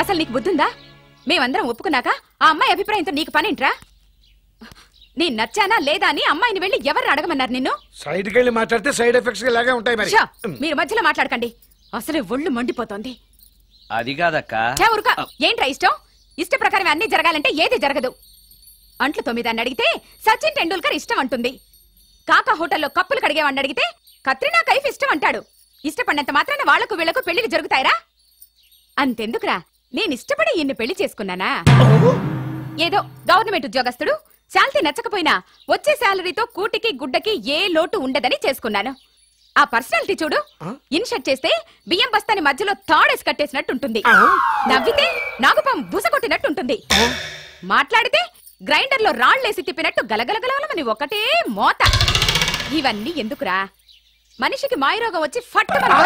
అసలు నీకు బుద్ధుందా? మేమందరం ఒప్పుకున్నాక ఆ అమ్మాయి అభిప్రాయంతో నీకు పనేంట్రా? నేను నచ్చానా లేదా అని అమ్మాయిని వెళ్ళి ఎవరు అడగమన్నారు నిన్ను? సైడ్కి వెళ్ళి మాట్లాడితే సైడ్ ఎఫెక్ట్స్ ఇలాగే ఉంటాయి మరి. మీరు మధ్యలో మాట్లాడకండి, అసలే ఒళ్ళు మండిపోతోంది. అది కాదక్క. ఏంట్రా ఇష్టం? ఇష్ట ప్రకారం అన్ని జరగాలంటే ఏది జరగదు. అంట్లు 9 అని అడిగితే సచిన్ టెండూల్కర్ ఇష్టం అంటుంది. కాకా హోటల్లో కప్పులు కడిగేవాడిని అడిగితే కత్రినా కైఫ్ ఇష్టం అంటాడు. ఇష్టపడినంత మాత్రాన వాళ్లకు వీళ్లకు పెళ్లికి జరుగుతాయిరా? అంతెందుకురా, నేను ఇష్టపడి ఇన్ని పెళ్లి చేసుకున్నానా? ఏదో గవర్నమెంట్ ఉద్యోగస్తుడు, శాలరీ నచ్చకపోయినా వచ్చే శాలరీతో కూటికి గుడ్డకి ఏ లోటు ఉండదని చేసుకున్నాను. ఆ పర్సనాలిటీ చూడు, ఇన్షర్ట్ చేస్తే బియ్యం బస్తాని మధ్యలో తాడేసి కట్టేసినట్టుంటుంది. నవ్వితే నాగుపం బుసకొట్టినట్టుంటుంది. మాట్లాడితే గ్రైండర్ లో రాళ్లేసి తిప్పినట్టు గలగలగలమని ఒకటే మోత. ఇవన్నీ ఎందుకురా? మనిషికి మాయరోగం వచ్చి ఫట్టుమనుకో,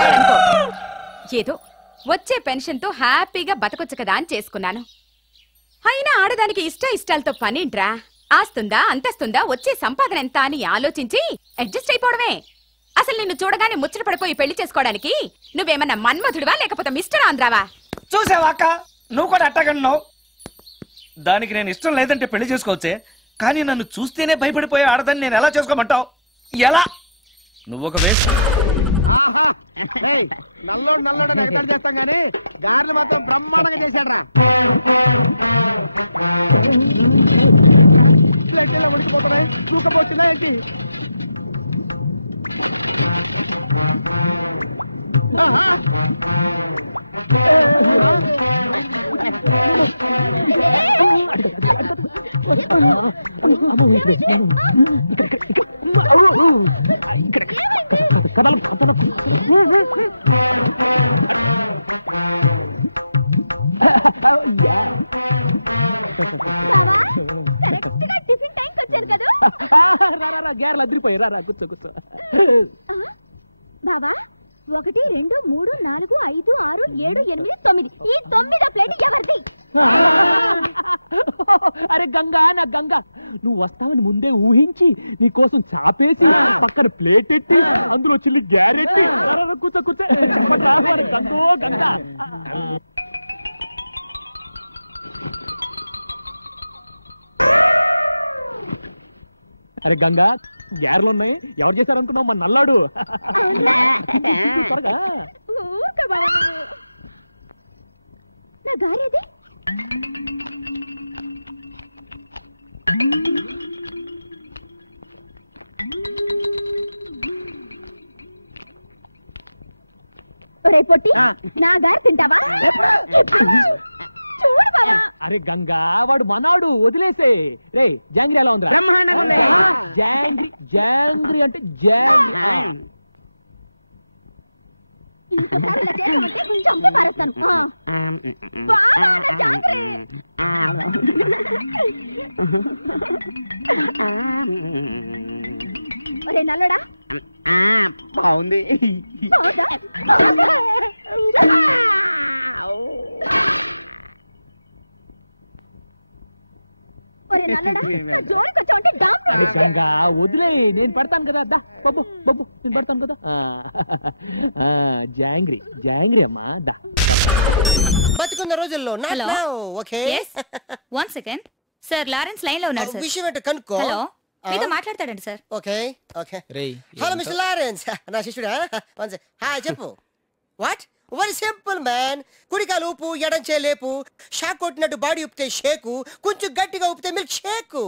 ఏదో వచ్చే పెన్షన్ తో హ్యాపీగా బతకొచ్చు కదా అని చేసుకున్నాను. అయినా ఆడదానికి ఇష్టాలతో పనింట్రా? ఆస్తుందా అంతస్తుందా వచ్చే సంపాదన ఎంత అని ఆలోచించి అడ్జస్ట్ అయిపోవడమే. అసలు నిన్ను చూడగానే ముచ్చట పడిపోయి పెళ్లి చేసుకోవడానికి నువ్వేమన్నా మన్మధుడివా లేకపోతే మిస్టర్ ఆంధ్రావా? చూసావాక, నువ్వు కూడా అట్టగన్నావు. దానికి నేను ఇష్టం లేదంటే పెళ్లి చేసుకోవచ్చే, కానీ నన్ను చూస్తేనే భయపడిపోయే ఆడదని నేను ఎలా చేసుకోమంటావు? ఎలా? నువ్వు ఒక వేస్ట్. నల్లోడు ఎగతాడు చేస్తాం గానీ గారెలు మాత్రం బ్రహ్మాండంగా చేశాడ్రా. ప్లేట్ ఇలా ఉడికిపోతున్నాయి, దూకపోతుందా ఏంటి? గ్యారెలు అదిరిపోయి రా కూర్చో కూర్చో. బావా 1 2 3 4 5 6 7 8 9 ఈ 9వ ప్లేట్ ఎవరిది? అరే గంగా, నా గంగా, నువ్వు వస్తావని ముందే ఊహించి నీ కోసం చాపేసి పక్కన ప్లేట్ ఎట్టి అందులో చిల్లి గ్యారెట్టి కూర్చో కూర్చో చెప్పట్రా గంగో గంగా. అరే గంగా, గ్యారెలు ఉన్నాయి, ఎవరు చేశారు అనుకున్నావు? మన నల్లాడు. త్వరగా నా గారేది? ఒరే పొట్టి, నా గారు తింటావా? చూడు బావా. అరే గంగా, వాడు మనాడు, వదిలేసే. రే జాంగ్రీ ఎలా ఉందిరా? జాంగ్రీ అంటే జాంగ్రీ. ఇంకోసారి ఇలా చేసామంటే చంపి పారేస్తాను. ఒరే నల్లడా, బాగుంది. గంగా వదిలే, నేను పడతాను కదా. దా బాబు బాబు, నేను పడతాను కదా. జాంగ్రీ అమ్మా, దా బతుకున్న రోజుల్లో. Okay, 1 second sir, Lawrence line లో ఉన్నాడు సార్. విషయం ఏంటో కనుక్కో. హలో, మీతో మాట్లాడతాడండి sir. Okay okay. Hello mister Lawrence, నా శిష్యుడా? హాయ్ చెప్పు. వాట్? Very simple man. కుడికాలు ఊపు, ఎడం చేయలేపు. షాక్ కొట్టినట్టు బాడీ ఊపితే షేకు, కొంచెం గట్టిగా ఊపితే మిల్క్ షేకు.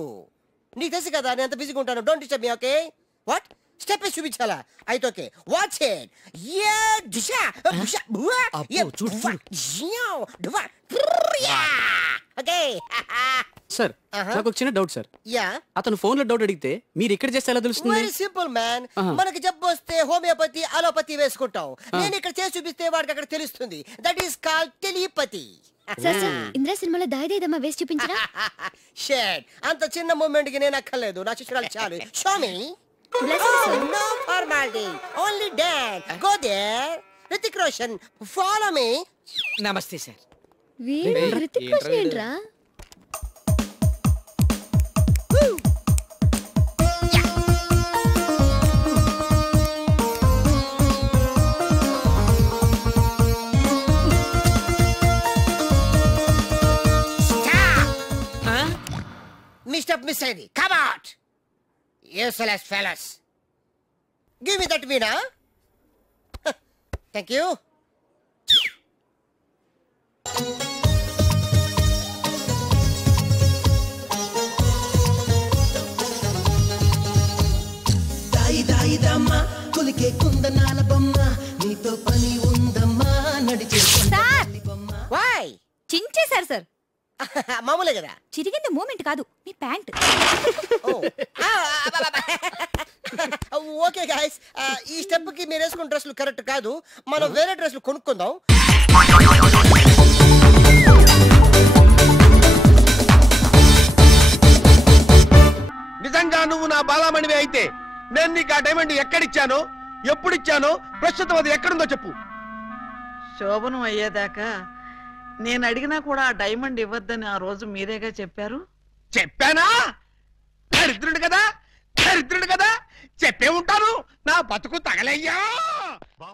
నీకు తెలుసు కదా నేను ఎంత బిజీగా ఉంటాను. Don't disturb me. Okay? What? Step వేసి చూపించాలా? అయితే ఓకే, వాచ్ ఇట్. యా దిశా బుషా బువా యా ఓకే సార్, నాకు ఒక చిన్న డౌట్ సార్. యా, అతను ఫోన్ లో డౌట్ అడిగితే మీరు ఇక్కడ చేస్తే ఎలా తెలుస్తుంది? Very simple man. మనకి జబ్బు వస్తే హోమియోపతి, అలోపతి వేసుకుంటాం. నేను ఇక్కడ చేసి చూపిస్తే వాడికి అక్కడ తెలుస్తుంది. That is called telepathy. Indra సినిమాలో దాయిదేదమ్మా వేసి చూపించరా? షేట్, అంత చిన్న మూమెంట్ కి నేను అక్కర్లేదు, నా శిష్యురాలు చాలు. Show me. No formality, only dance. Go there. Hrithik Roshan, follow me. నమస్తే సార్. hrithik Roshan ఏంట్రా? మిస్ అయింది. Come out useless fellows. Give me that veena. Thank you. కొలికే కుందనాల బొమ్మ నీతో పని ఉందమ్మా నడిచే సార్ వై చించేశారు సార్. మామూలే కదా. చిరిగింది మూమెంట్ కాదు మీ ప్యాంట్. ఓకే గాయస్, ఈ స్టెప్ కి మీరు వేసుకున్న డ్రెస్సులు కరెక్ట్ కాదు. మనం వేరే డ్రెస్సులు కొనుక్కుందాం. నిజంగా నువ్వు నా బాలామణివి అయితే నేను నీకు ఆ డైమండ్ ఎక్కడిచ్చానో ఎప్పుడిచ్చానో ప్రస్తుతం అది ఎక్కడుందో చెప్పు. శోభనం అయ్యేదాకా నేను అడిగినా కూడా ఆ డైమండ్ ఇవ్వద్దని ఆ రోజు మీరేగా చెప్పారు. చెప్పానా? దరిద్రుడు కదా, దరిద్రుడు కదా, చెప్పే ఉంటాను. నా బతుకు తగలయ్యా.